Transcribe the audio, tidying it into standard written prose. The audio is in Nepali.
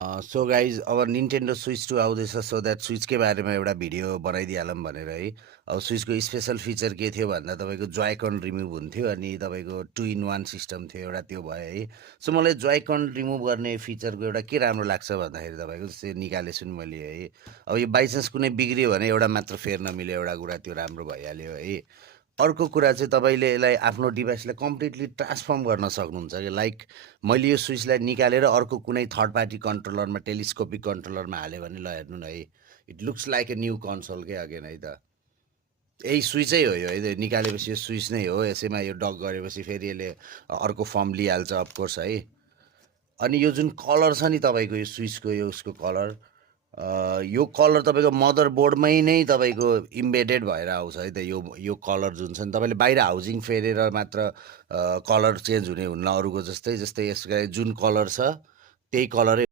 सो गाइज अब निन्टेन्डो स्विच 2 आउँदैछ सो द्याट स्विचकै बारेमा एउटा भिडियो बनाइदिइहालौँ भनेर है। अब स्विचको स्पेसल फिचर के थियो भन्दा तपाईँको जोइकन रिमुभ हुन्थ्यो अनि तपाईँको 2-in-1 सिस्टम थियो एउटा त्यो भयो है। सो मलाई जोइकन रिमुभ गर्ने फिचरको एउटा के राम्रो लाग्छ भन्दाखेरि तपाईँको जस्तै निकालेछु नि मैले है। अब यो बाइचान्स कुनै बिग्रियो भने एउटा मात्र फेर्न मिल्यो एउटा कुरा त्यो राम्रो भइहाल्यो है। अर्को कुरा चाहिँ तपाईँले यसलाई आफ्नो डिभाइसलाई कम्प्लिटली ट्रान्सफर्म गर्न सक्नुहुन्छ कि लाइक मैले यो स्विचलाई निकालेर अर्को कुनै थर्ड पार्टी कन्ट्रोलरमा टेलिस्कोपिक कन्ट्रोलरमा हाल्यो भने ल हेर्नु न है, it looks like a new console के अगेन है त। यही स्विचै हो यो है, निकालेपछि यो स्विच नै हो। यसैमा यो डक गरेपछि फेरि यसले अर्को फर्म लिइहाल्छ अफकोर्स है। अनि यो जुन कलर छ नि तपाईँको यो स्विचको यो उसको कलर, यो कलर तपाईँको मदरबोर्डमै नै तपाईँको इम्बेडेड भएर आउँछ है त। यो कलर जुन छ नि तपाईँले बाहिर हाउजिङ फेरेर मात्र कलर चेन्ज हुने हुन्न अरूको जस्तै। जस्तै यसको जुन कलर छ त्यही कलरै